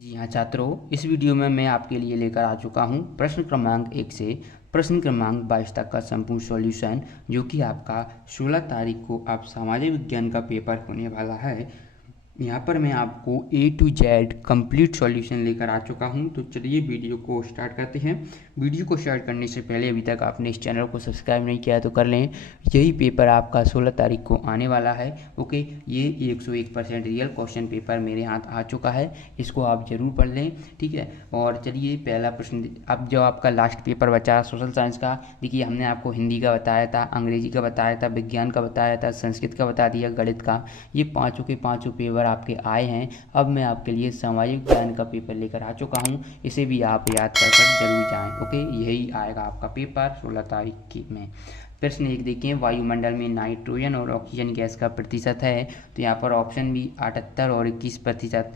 जी हाँ छात्रों, इस वीडियो में मैं आपके लिए लेकर आ चुका हूँ प्रश्न क्रमांक 1 से प्रश्न क्रमांक 22 तक का संपूर्ण सॉल्यूशन, जो कि आपका 16 तारीख को आप सामाजिक विज्ञान का पेपर होने वाला है। यहाँ पर मैं आपको A to Z complete solution लेकर आ चुका हूँ। तो चलिए वीडियो को स्टार्ट करते हैं। वीडियो को स्टार्ट करने से पहले अभी तक आपने इस चैनल को सब्सक्राइब नहीं किया है तो कर लें। यही पेपर आपका 16 तारीख को आने वाला है। ओके, ये 101% रियल क्वेश्चन पेपर मेरे हाथ आ चुका है, इसको आप ज़रूर पढ़ लें। ठीक है, और चलिए पहला प्रश्न। अब जो आपका लास्ट पेपर बचा सोशल साइंस का, देखिए हमने आपको हिंदी का बताया था, अंग्रेजी का बताया था, विज्ञान का बताया था, संस्कृत का बता दिया, गणित का। ये पाँचों के पाँचों पेपर आपके आए हैं। अब मैं आपके लिए सामाजिक विज्ञान का पेपर लेकर आ चुका हूँ, इसे भी आप याद कर जरूर जाएं। ओके, यही आएगा आपका पेपर 16 तारीख की में। प्रश्न एक देखिए, वायुमंडल में नाइट्रोजन और ऑक्सीजन गैस का प्रतिशत है। तो यहाँ पर ऑप्शन भी 78 और 21%।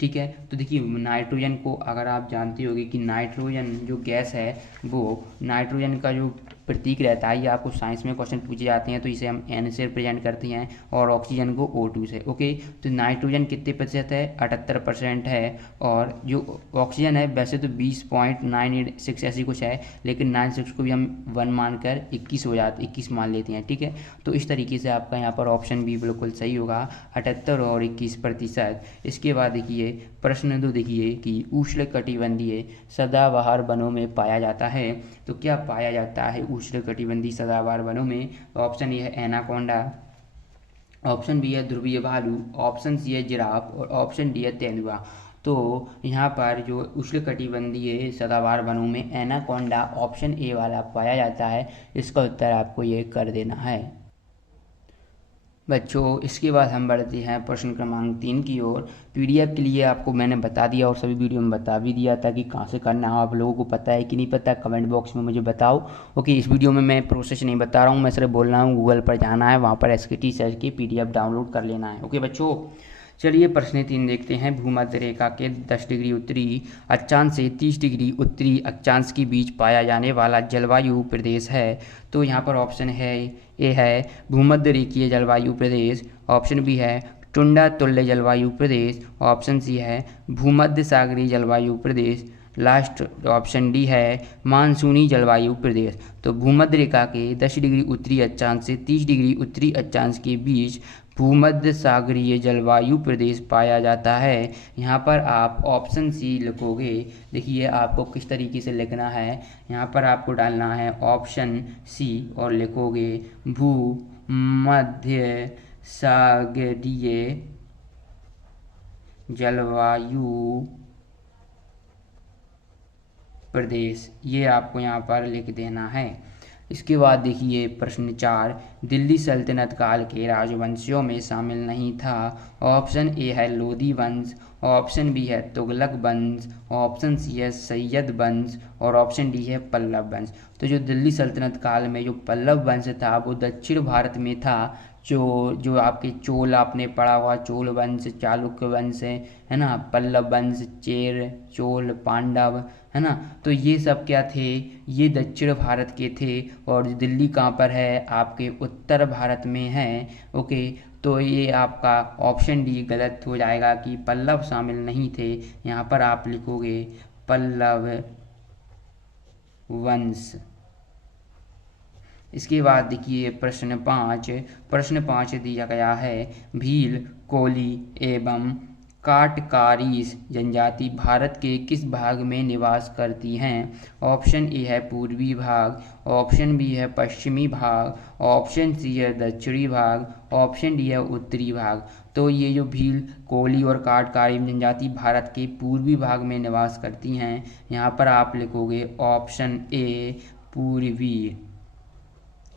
ठीक है, तो देखिए नाइट्रोजन को अगर आप जानते होंगे कि नाइट्रोजन जो गैस है, वो नाइट्रोजन का जो प्रतीक रहता है, ये आपको साइंस में क्वेश्चन पूछे जाते हैं तो इसे हम N से रिप्रेजेंट करते हैं, और ऑक्सीजन को O2 से। ओके, तो नाइट्रोजन कितने प्रतिशत है? 78% है। और जो ऑक्सीजन है वैसे तो 20.986 ऐसी कुछ है, लेकिन 96 को भी हम 1 मानकर 21 हो जाते, 21 मान लेते हैं। ठीक है, तो इस तरीके से आपका यहाँ पर ऑप्शन भी बिल्कुल सही होगा, 78 और 21%। इसके बाद देखिए प्रश्न 2 देखिए कि उष्णकटिबंधीय सदाबहार वनों में पाया जाता है। तो क्या पाया जाता है उष्णकटिबंधीय सदाबहार वनों में? तो ऑप्शन ए है एनाकोंडा, ऑप्शन बी है ध्रुवीय भालू, ऑप्शन सी है जिराफ, और ऑप्शन डी है तेंदुआ। तो यहाँ पर जो उष्णकटिबंधीय सदाबहार वनों में एनाकोंडा ऑप्शन ए वाला पाया जाता है, इसका उत्तर आपको ये कर देना है बच्चों। इसके बाद हम बढ़ते हैं प्रश्न क्रमांक 3 की ओर। पीडीएफ के लिए आपको मैंने बता दिया और सभी वीडियो में बता भी दिया था कि कहाँ से करना है। आप लोगों को पता है कि नहीं पता, कमेंट बॉक्स में मुझे बताओ। ओके, इस वीडियो में मैं प्रोसेस नहीं बता रहा हूँ, मैं सिर्फ बोल रहा हूँ गूगल पर जाना है, वहाँ पर एसकेटी सर्च की पीडीएफ डाउनलोड कर लेना है। ओके बच्चों, चलिए प्रश्न 3 देखते हैं। भूमध्य रेखा के 10 डिग्री उत्तरी अक्षांश से 30 डिग्री उत्तरी अक्षांश के बीच पाया जाने वाला जलवायु प्रदेश है। तो यहाँ पर ऑप्शन है ए है भूमध्य रेखीय जलवायु प्रदेश, ऑप्शन बी है टुंडा तुल्य जलवायु प्रदेश, ऑप्शन सी है भूमध्य सागरीय जलवायु प्रदेश, लास्ट ऑप्शन डी है मानसूनी जलवायु प्रदेश। तो भूमध्य रेखा के 10 डिग्री उत्तरी अक्षांश से 30 डिग्री उत्तरी अक्षांश के बीच भूमध्य सागरीय जलवायु प्रदेश पाया जाता है। यहाँ पर आप ऑप्शन सी लिखोगे। देखिए आपको किस तरीके से लिखना है, यहाँ पर आपको डालना है ऑप्शन सी और लिखोगे भूमध्य सागरीय जलवायु प्रदेश, ये आपको यहाँ पर लिख देना है। इसके बाद देखिए प्रश्न 4, दिल्ली सल्तनत काल के राजवंशियों में शामिल नहीं था। ऑप्शन ए है लोधी वंश, ऑप्शन बी है तुगलक वंश, ऑप्शन सी है सैयद वंश, और ऑप्शन डी है पल्लव वंश। तो जो दिल्ली सल्तनत काल में जो पल्लव वंश था वो दक्षिण भारत में था। जो आपके चोल आपने पढ़ा हुआ, चोल वंश, चालुक्य वंश है ना, पल्लव वंश, चेर, चोल, पांडव, है ना, तो ये सब क्या थे? ये दक्षिण भारत के थे। और दिल्ली कहाँ पर है? आपके उत्तर भारत में है। ओके, तो ये आपका ऑप्शन डी गलत हो जाएगा कि पल्लव शामिल नहीं थे। यहाँ पर आप लिखोगे पल्लव वंश। इसके बाद देखिए प्रश्न 5 दिया गया है, भील, कोली एवं काटकारीस जनजाति भारत के किस भाग में निवास करती हैं? ऑप्शन ए है पूर्वी भाग, ऑप्शन बी है पश्चिमी भाग, ऑप्शन सी है दक्षिणी भाग, ऑप्शन डी है उत्तरी भाग। तो ये जो भील, कोली और काटकारी जनजाति भारत के पूर्वी भाग में निवास करती हैं। यहाँ पर आप लिखोगे ऑप्शन ए पूर्वी,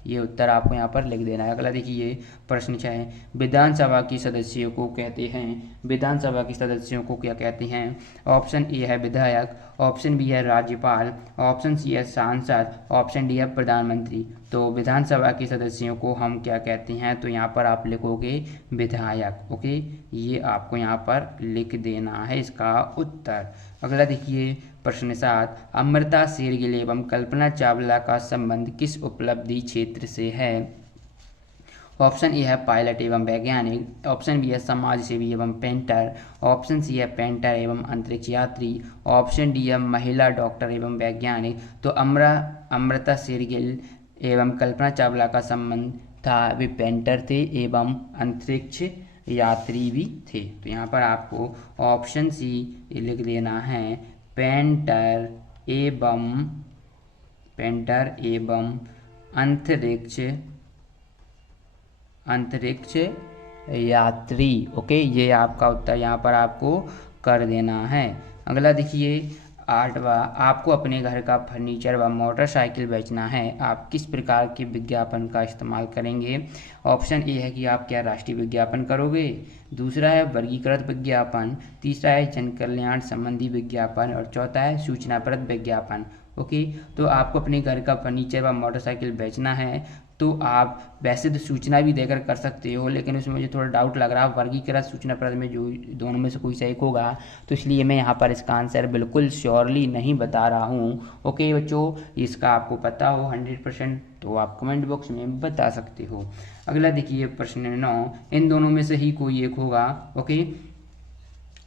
ये उत्तर आपको यहाँ पर लिख देना है। अगला देखिए प्रश्न 6, विधानसभा के सदस्यों को कहते हैं, विधानसभा के सदस्यों को क्या कहते हैं? ऑप्शन ए है विधायक, ऑप्शन बी है राज्यपाल, ऑप्शन सी है सांसद, ऑप्शन डी है प्रधानमंत्री। तो विधानसभा के सदस्यों को हम क्या कहते हैं? तो यहाँ पर आप लिखोगे विधायक। ओके, ये आपको यहाँ पर लिख देना है इसका उत्तर। अगला देखिए प्रश्न 7, अमृता शेरगिल एवं कल्पना चावला का संबंध किस उपलब्धि क्षेत्र से है? ऑप्शन ए है पायलट एवं वैज्ञानिक, ऑप्शन बी है समाज सेवी एवं पेंटर, ऑप्शन सी है पेंटर एवं अंतरिक्ष यात्री, ऑप्शन डी है महिला डॉक्टर एवं वैज्ञानिक। तो अमृता शेरगिल एवं कल्पना चावला का संबंध था, वे पेंटर थे एवं अंतरिक्ष यात्री भी थे। तो यहाँ पर आपको ऑप्शन सी लिख देना है, पेंटर एवं अंतरिक्ष यात्री। ओके, ये आपका उत्तर यहाँ पर आपको कर देना है। अगला देखिए 8वां, आपको अपने घर का फर्नीचर व मोटरसाइकिल बेचना है, आप किस प्रकार के विज्ञापन का इस्तेमाल करेंगे। ऑप्शन ए है कि आप क्या राष्ट्रीय विज्ञापन करोगे, दूसरा है वर्गीकृत विज्ञापन, तीसरा है जन कल्याण संबंधी विज्ञापन और चौथा है सूचनाप्रद विज्ञापन। ओके, तो आपको अपने घर का फर्नीचर व मोटरसाइकिल बेचना है, तो आप वैसे तो सूचना भी देकर कर सकते हो, लेकिन उसमें मुझे थोड़ा डाउट लग रहा है वर्गीकृत सूचनाप्रद में जो दोनों में से कोई सही होगा, तो इसलिए मैं यहाँ पर इसका आंसर बिल्कुल श्योरली नहीं बता रहा हूँ। ओके बच्चों, इसका आपको पता हो 100% तो आप कमेंट बॉक्स में बता सकते हो। अगला देखिए प्रश्न 9, इन दोनों में से ही कोई एक होगा। ओके,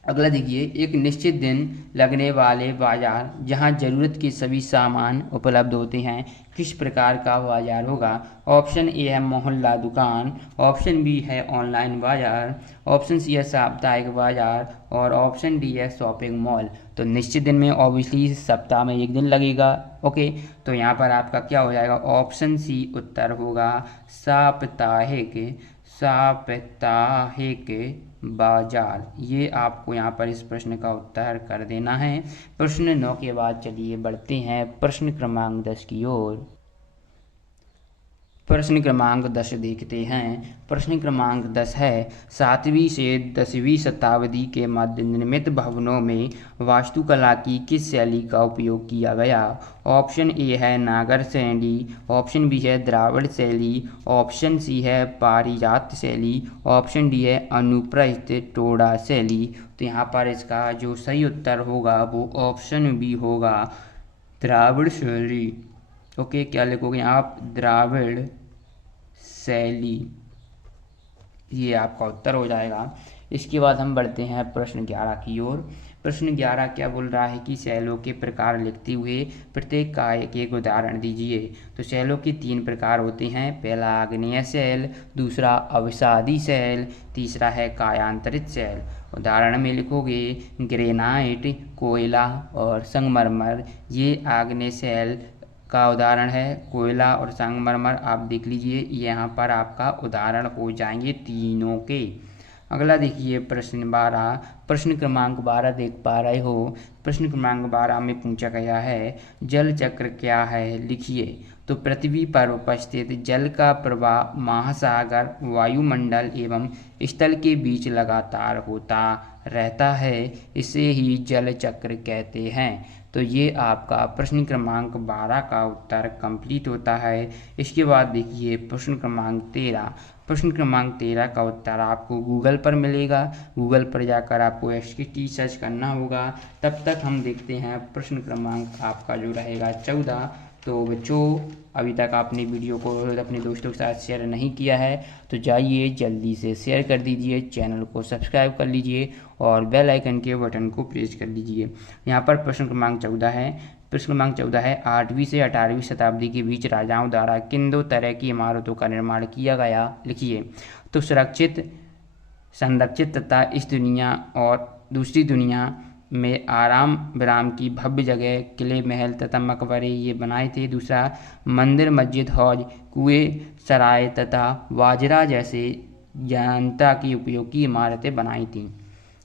अगला देखिए, एक निश्चित दिन लगने वाले बाजार जहां जरूरत के सभी सामान उपलब्ध होते हैं, किस प्रकार का बाजार होगा। ऑप्शन ए है मोहल्ला दुकान, ऑप्शन बी है ऑनलाइन बाजार, ऑप्शन सी है साप्ताहिक बाजार और ऑप्शन डी है शॉपिंग मॉल। तो निश्चित दिन में ऑब्वियसली सप्ताह में एक दिन लगेगा। ओके, तो यहाँ पर आपका क्या हो जाएगा, ऑप्शन सी उत्तर होगा साप्ताहिक बाजार। ये आपको यहाँ पर इस प्रश्न का उत्तर कर देना है। प्रश्न 9 के बाद चलिए बढ़ते हैं प्रश्न क्रमांक 10 की ओर। प्रश्न क्रमांक 10 देखते हैं। प्रश्न क्रमांक 10 है, 7वीं से 10वीं शताब्दी के मध्य निर्मित भवनों में वास्तुकला की किस शैली का उपयोग किया गया। ऑप्शन ए है नागर शैली, ऑप्शन बी है द्राविड़ शैली, ऑप्शन सी है पारिजात शैली, ऑप्शन डी है अनुप्रस्थ टोडा शैली। तो यहाँ पर इसका जो सही उत्तर होगा वो ऑप्शन बी होगा, द्राविड़ शैली। ओके, क्या लिखोगे आप, द्राविड़ शैली, ये आपका उत्तर हो जाएगा। इसके बाद हम बढ़ते हैं प्रश्न 11 की ओर। प्रश्न 11 क्या बोल रहा है कि शैलों के प्रकार लिखते हुए प्रत्येक का एक उदाहरण दीजिए। तो शैलों के 3 प्रकार होते हैं, पहला आग्नेय शैल, दूसरा अवसादी शैल, तीसरा है कायांतरित शैल। उदाहरण में लिखोगे ग्रेनाइट, कोयला और संगमरमर, ये आग्नेय शैल का उदाहरण है। कोयला और संगमरमर आप देख लीजिए, यहाँ पर आपका उदाहरण हो जाएंगे तीनों के। अगला देखिए प्रश्न 12, प्रश्न क्रमांक 12 देख पा रहे हो। प्रश्न क्रमांक 12 में पूछा गया है, जल चक्र क्या है, लिखिए। तो पृथ्वी पर उपस्थित जल का प्रवाह महासागर, वायुमंडल एवं स्थल के बीच लगातार होता रहता है, इसे ही जल चक्र कहते हैं। तो ये आपका प्रश्न क्रमांक 12 का उत्तर कंप्लीट होता है। इसके बाद देखिए प्रश्न क्रमांक 13। प्रश्न क्रमांक 13 का उत्तर आपको गूगल पर मिलेगा। गूगल पर जाकर आपको SKT सर्च करना होगा। तब तक हम देखते हैं प्रश्न क्रमांक आपका जो रहेगा 14। तो बच्चों, अभी तक आपने वीडियो को अपने दोस्तों के साथ शेयर नहीं किया है तो जाइए जल्दी से शेयर कर दीजिए, चैनल को सब्सक्राइब कर लीजिए और बेल आइकन के बटन को प्रेस कर दीजिए। यहाँ पर प्रश्न क्रमांक 14 है। प्रश्न क्रमांक 14 है, 8वीं से 18वीं शताब्दी के बीच राजाओं द्वारा किन 2 तरह की इमारतों का निर्माण किया गया, लिखिए। तो सुरक्षित, संरक्षित तथा इस दुनिया और दूसरी दुनिया में आराम विराम की भव्य जगह, किले, महल तथा मकबरे ये बनाए थे। दूसरा, मंदिर, मस्जिद, हौज, कुएं, सराय तथा वाजरा जैसे जनता की उपयोगी इमारतें बनाई थीं।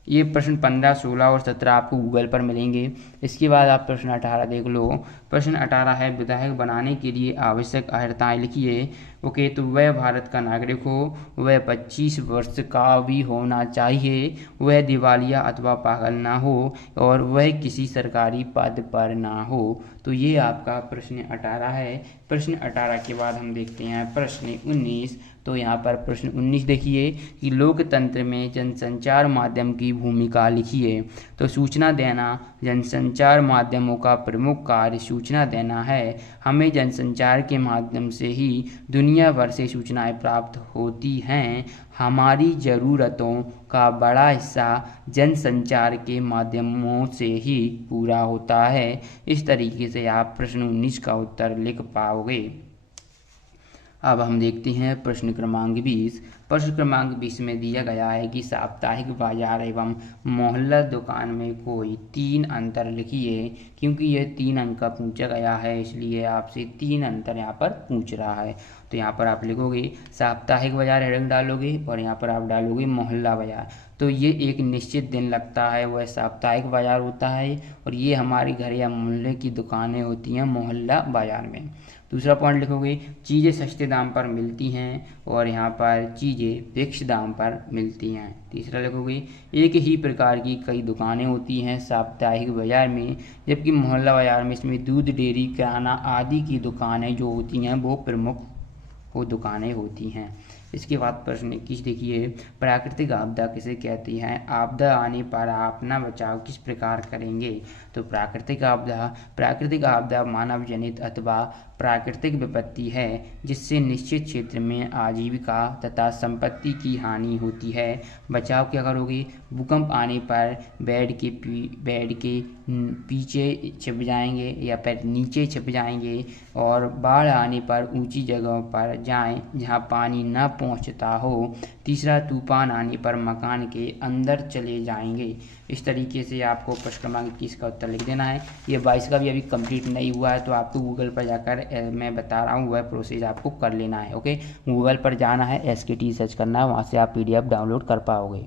ये प्रश्न 15, 16 और 17 आपको गूगल पर मिलेंगे। इसके बाद आप प्रश्न 18 देख लो। प्रश्न 18 है, विधायक बनाने के लिए आवश्यक अर्हताएं लिखिए। ओके, तो वह भारत का नागरिक हो, वह 25 वर्ष का भी होना चाहिए, वह दिवालिया अथवा पागल ना हो और वह किसी सरकारी पद पर ना हो। तो ये आपका प्रश्न 18 है। प्रश्न 18 के बाद हम देखते हैं प्रश्न 19। तो यहाँ पर प्रश्न 19 देखिए कि लोकतंत्र में जनसंचार माध्यम की भूमिका लिखिए। तो सूचना देना, जनसंचार माध्यमों का प्रमुख कार्य सूचना देना है। हमें जनसंचार के माध्यम से ही दुनिया भर से सूचनाएं प्राप्त होती हैं। हमारी ज़रूरतों का बड़ा हिस्सा जनसंचार के माध्यमों से ही पूरा होता है। इस तरीके से आप प्रश्न 19 का उत्तर लिख पाओगे। अब हम देखते हैं प्रश्न क्रमांक 20। प्रश्न क्रमांक 20 में दिया गया है कि साप्ताहिक बाजार एवं मोहल्ला दुकान में कोई 3 अंतर लिखिए। क्योंकि यह 3 अंक का पूछा गया है इसलिए आपसे 3 अंतर यहाँ पर पूछ रहा है। तो यहाँ पर आप लिखोगे साप्ताहिक बाजार हेडिंग डालोगे और यहाँ पर आप डालोगे मोहल्ला बाजार। तो ये एक निश्चित दिन लगता है वह साप्ताहिक बाजार होता है और ये हमारे घर या मोहल्ले की दुकानें होती हैं मोहल्ला बाजार में। दूसरा पॉइंट लिखोगे चीज़ें सस्ते दाम पर मिलती हैं और यहाँ पर चीज़ें फिक्स दाम पर मिलती हैं। तीसरा लिखोगे एक ही प्रकार की कई दुकानें होती हैं साप्ताहिक बाजार में, जबकि मोहल्ला बाजार में इसमें दूध, डेयरी, किराना आदि की दुकानें जो होती हैं वो प्रमुख दुकानें होती हैं। इसके बाद प्रश्न 21 देखिए प्राकृतिक आपदा किसे कहती है? आपदा आने पर आप अपना बचाव किस प्रकार करेंगे? तो प्राकृतिक आपदा मानव जनित अथवा प्राकृतिक विपत्ति है जिससे निश्चित क्षेत्र में आजीविका तथा संपत्ति की हानि होती है। बचाव क्या करोगे? भूकंप आने पर बेड के पीछे छिप जाएंगे या फिर नीचे छिप जाएंगे और बाढ़ आने पर ऊंची जगहों पर जाएं जहां पानी न पहुंचता हो। तीसरा तूफान आने पर मकान के अंदर चले जाएंगे। इस तरीके से आपको प्रश्न क्रमांक 21 का उत्तर लिख देना है। ये 22 का भी अभी कंप्लीट नहीं हुआ है तो आपको गूगल पर जाकर मैं बता रहा हूँ वह प्रोसेस आपको कर लेना है। ओके, गूगल पर जाना है, SKT सर्च करना है, वहाँ से आप PDF डाउनलोड कर पाओगे।